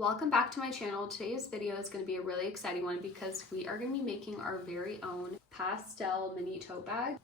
Welcome back to my channel. Today's video is going to be a really exciting one because we are going to be making our very own pastel mini tote bag.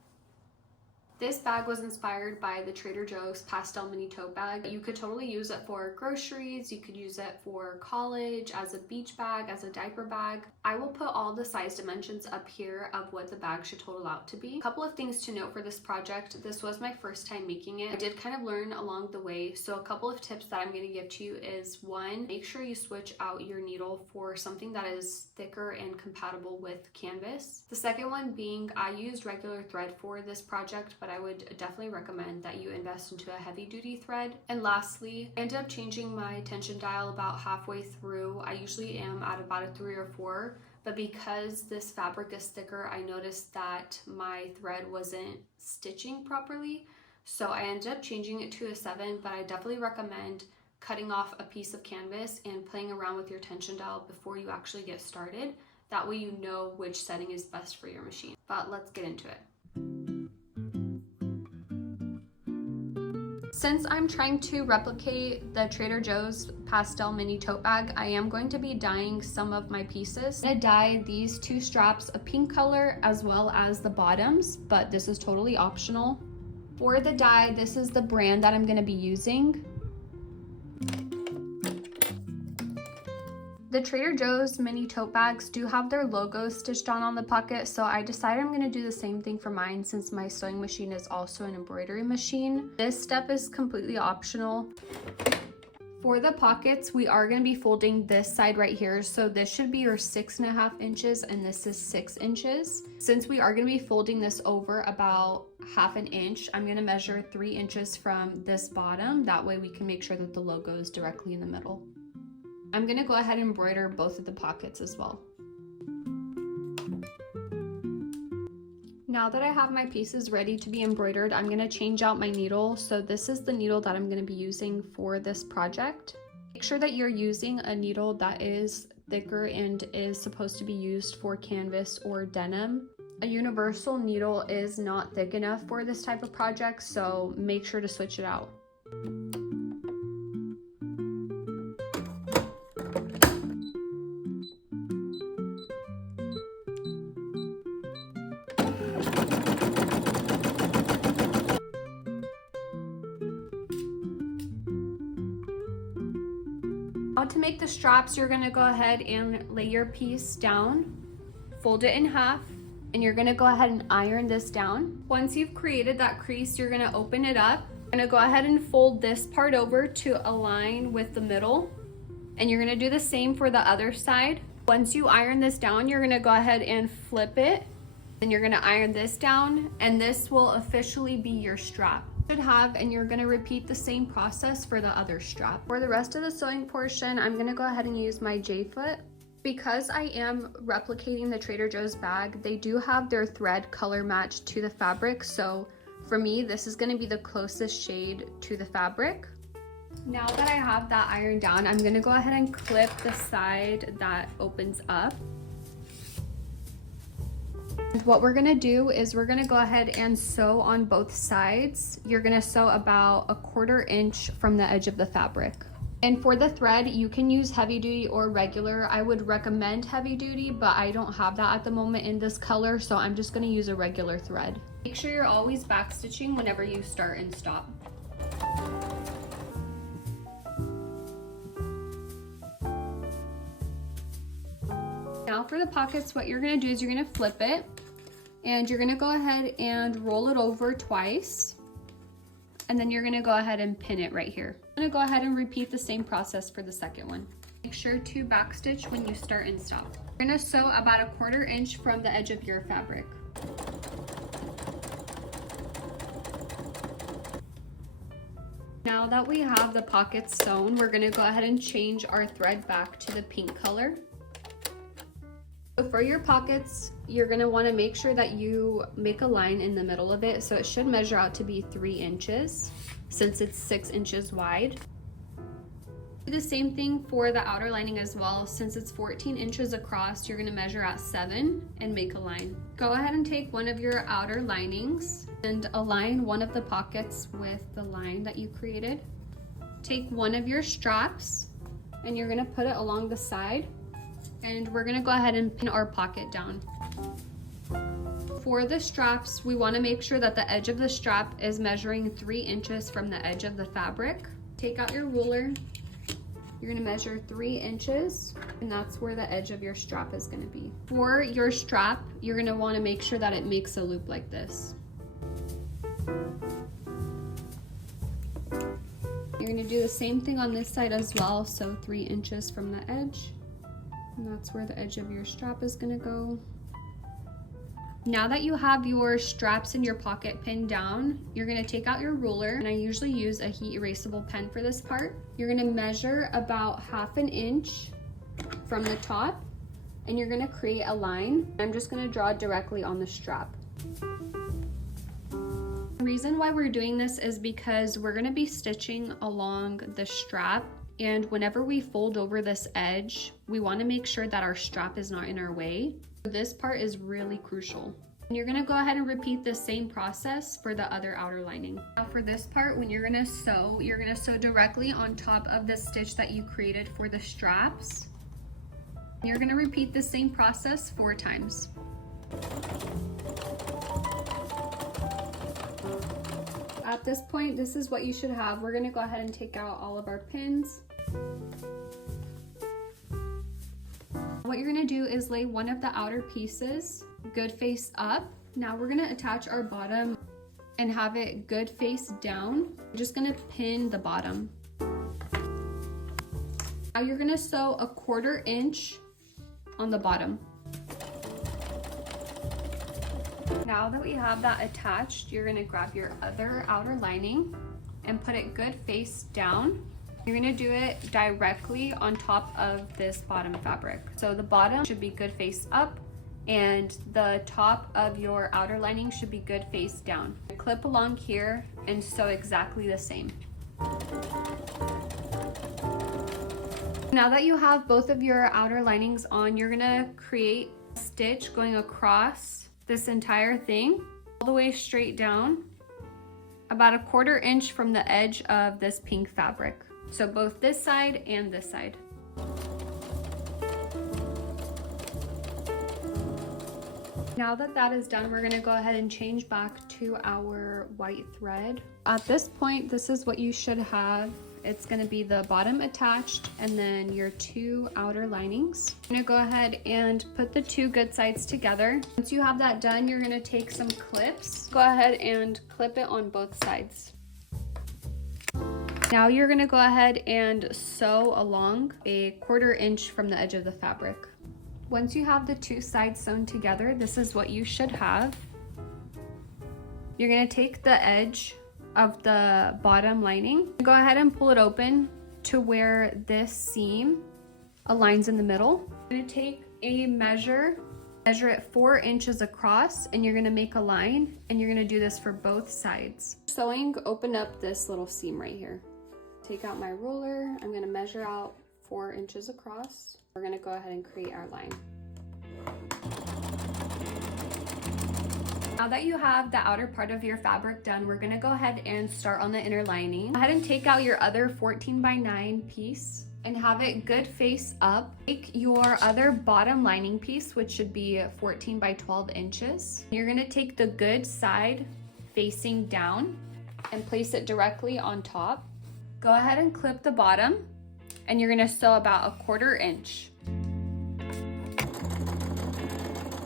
This bag was inspired by the Trader Joe's pastel mini tote bag. You could totally use it for groceries, you could use it for college, as a beach bag, as a diaper bag. I will put all the size dimensions up here of what the bag should total out to be. A couple of things to note for this project. This was my first time making it. I did kind of learn along the way, so a couple of tips that I'm going to give to you is, one, make sure you switch out your needle for something that is thicker and compatible with canvas. The second one being, I used regular thread for this project, but I would definitely recommend that you invest into a heavy duty thread. And lastly, I ended up changing my tension dial about halfway through. I usually am at about a 3 or 4, but because this fabric is thicker, I noticed that my thread wasn't stitching properly. So I ended up changing it to a 7, but I definitely recommend cutting off a piece of canvas and playing around with your tension dial before you actually get started. That way you know which setting is best for your machine. But let's get into it. Since I'm trying to replicate the Trader Joe's pastel mini tote bag, I am going to be dyeing some of my pieces. I'm gonna dye these 2 straps a pink color as well as the bottoms, but this is totally optional. For the dye, this is the brand that I'm gonna be using. The Trader Joe's mini tote bags do have their logos stitched on the pocket, so I decided I'm going to do the same thing for mine since my sewing machine is also an embroidery machine. This step is completely optional. For the pockets, we are going to be folding this side right here, so this should be your 6.5 inches and this is 6 inches. Since we are going to be folding this over about half an inch, I'm going to measure 3 inches from this bottom. That way we can make sure that the logo is directly in the middle. I'm going to go ahead and embroider both of the pockets as well. Now that I have my pieces ready to be embroidered, I'm going to change out my needle. So this is the needle that I'm going to be using for this project. Make sure that you're using a needle that is thicker and is supposed to be used for canvas or denim. A universal needle is not thick enough for this type of project, so make sure to switch it out. Now to make the straps, you're going to go ahead and lay your piece down, fold it in half, and you're going to go ahead and iron this down. Once you've created that crease, you're going to open it up. You're going to go ahead and fold this part over to align with the middle, and you're going to do the same for the other side. Once you iron this down, you're going to go ahead and flip it, and you're going to iron this down, and this will officially be your strap. And you're going to repeat the same process for the other strap. For the rest of the sewing portion, I'm going to go ahead and use my J-foot. Because I am replicating the Trader Joe's bag, they do have their thread color matched to the fabric, so for me this is going to be the closest shade to the fabric. Now that I have that ironed down, I'm going to go ahead and clip the side that opens up. What we're gonna do is we're gonna go ahead and sew on both sides. You're gonna sew about 1/4 inch from the edge of the fabric. And for the thread, you can use heavy duty or regular. I would recommend heavy duty, but I don't have that at the moment in this color, so I'm just gonna use a regular thread. Make sure you're always back stitching whenever you start and stop. Now for the pockets, what you're gonna do is you're gonna flip it, and you're gonna go ahead and roll it over twice, and then you're gonna go ahead and pin it right here. I'm gonna go ahead and repeat the same process for the second one. Make sure to backstitch when you start and stop. You're gonna sew about 1/4 inch from the edge of your fabric. Now that we have the pockets sewn, we're gonna go ahead and change our thread back to the pink color. So for your pockets, you're going to want to make sure that you make a line in the middle of it, so it should measure out to be 3 inches since it's 6 inches wide. Do the same thing for the outer lining as well. Since it's 14 inches across, you're going to measure at 7 and make a line. Go ahead and take one of your outer linings and align one of the pockets with the line that you created. Take one of your straps and you're gonna put it along the side, and we're gonna go ahead and pin our pocket down. For the straps, we wanna make sure that the edge of the strap is measuring 3 inches from the edge of the fabric. Take out your ruler. You're gonna measure 3 inches, and that's where the edge of your strap is gonna be. For your strap, you're gonna wanna make sure that it makes a loop like this. You're gonna do the same thing on this side as well, so 3 inches from the edge, and that's where the edge of your strap is gonna go. Now that you have your straps in your pocket pinned down, you're gonna take out your ruler, and I usually use a heat erasable pen for this part. You're gonna measure about 1/2 inch from the top, and you're gonna create a line. I'm just gonna draw directly on the strap. The reason why we're doing this is because we're gonna be stitching along the strap, and whenever we fold over this edge, we wanna make sure that our strap is not in our way. This part is really crucial. And you're gonna go ahead and repeat the same process for the other outer lining. Now for this part, when you're gonna sew directly on top of the stitch that you created for the straps. And you're gonna repeat the same process 4 times. At this point, this is what you should have. We're gonna go ahead and take out all of our pins. What you're gonna do is lay one of the outer pieces good face up. Now we're gonna attach our bottom and have it good face down. We're just gonna pin the bottom. Now you're gonna sew a 1/4 inch on the bottom. Now that we have that attached, you're gonna grab your other outer lining and put it good face down. You're gonna do it directly on top of this bottom fabric. So the bottom should be good face up, and the top of your outer lining should be good face down. Clip along here and sew exactly the same. Now that you have both of your outer linings on, you're gonna create a stitch going across this entire thing, all the way straight down, about a 1/4 inch from the edge of this pink fabric. So both this side and this side. Now that that is done, we're gonna go ahead and change back to our white thread. At this point, this is what you should have. It's gonna be the bottom attached and then your 2 outer linings. I'm gonna go ahead and put the 2 good sides together. Once you have that done, you're gonna take some clips. Go ahead and clip it on both sides. Now you're gonna go ahead and sew along a 1/4 inch from the edge of the fabric. Once you have the 2 sides sewn together, this is what you should have. You're gonna take the edge of the bottom lining, go ahead and pull it open to where this seam aligns in the middle. You're gonna take a measure it 4 inches across, and you're gonna make a line, and you're gonna do this for both sides. Sewing, open up this little seam right here. Take out my ruler. I'm gonna measure out 4 inches across. We're gonna go ahead and create our line. Now that you have the outer part of your fabric done, we're gonna go ahead and start on the inner lining. Go ahead and take out your other 14x9 piece and have it good face up. Take your other bottom lining piece, which should be 14x12 inches. You're gonna take the good side facing down and place it directly on top. Go ahead and clip the bottom, and you're gonna sew about a 1/4 inch.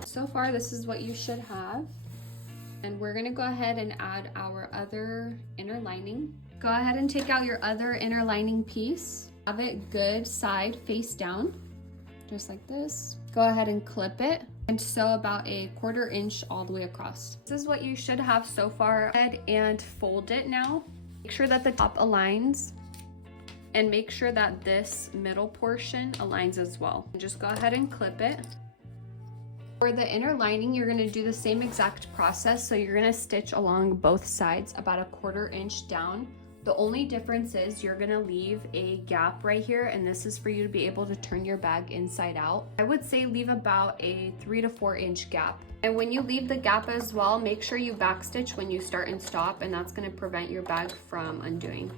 So far, this is what you should have. And we're gonna go ahead and add our other inner lining. Go ahead and take out your other inner lining piece. Have it good side face down, just like this. Go ahead and clip it and sew about a 1/4 inch all the way across. This is what you should have so far. Go ahead and fold it now. Make sure that the top aligns, and make sure that this middle portion aligns as well. And just go ahead and clip it. For the inner lining, you're gonna do the same exact process. So you're gonna stitch along both sides about a 1/4 inch down. The only difference is you're gonna leave a gap right here, and this is for you to be able to turn your bag inside out. I would say leave about a 3 to 4 inch gap. And when you leave the gap as well, make sure you backstitch when you start and stop, and that's gonna prevent your bag from undoing.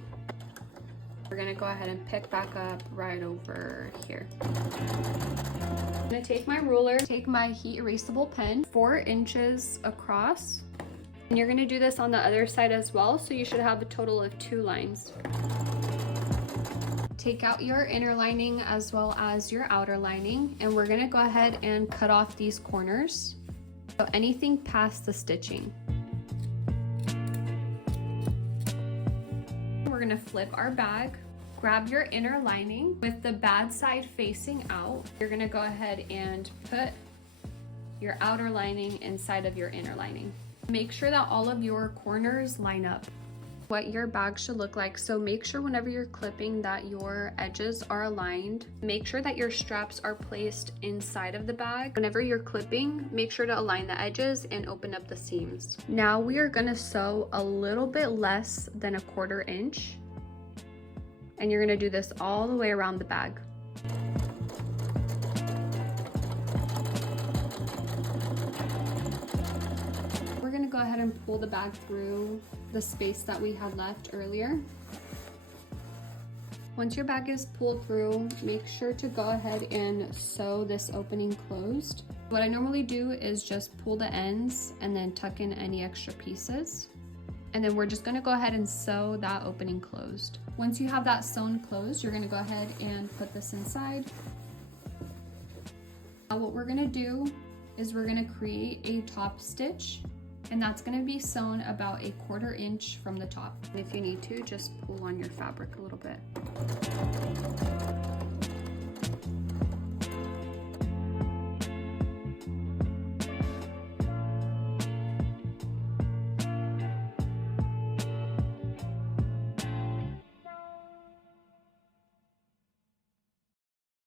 We're gonna go ahead and pick back up right over here. I'm gonna take my ruler, take my heat erasable pen, 4 inches across. And you're gonna do this on the other side as well, so you should have a total of 2 lines. Take out your inner lining as well as your outer lining, and we're gonna go ahead and cut off these corners. So anything past the stitching. We're gonna flip our bag, grab your inner lining with the bad side facing out. You're gonna go ahead and put your outer lining inside of your inner lining. Make sure that all of your corners line up. What your bag should look like. So make sure whenever you're clipping that your edges are aligned. Make sure that your straps are placed inside of the bag. Whenever you're clipping, make sure to align the edges and open up the seams. Now we are gonna sew a little bit less than 1/4 inch. And you're gonna do this all the way around the bag. We're gonna go ahead and pull the bag through the space that we had left earlier. Once your bag is pulled through, make sure to go ahead and sew this opening closed. What I normally do is just pull the ends and then tuck in any extra pieces. And then we're just gonna go ahead and sew that opening closed. Once you have that sewn closed, you're gonna go ahead and put this inside. Now what we're gonna do is we're gonna create a top stitch, and that's gonna be sewn about 1/4 inch from the top. And if you need to, just pull on your fabric a little bit.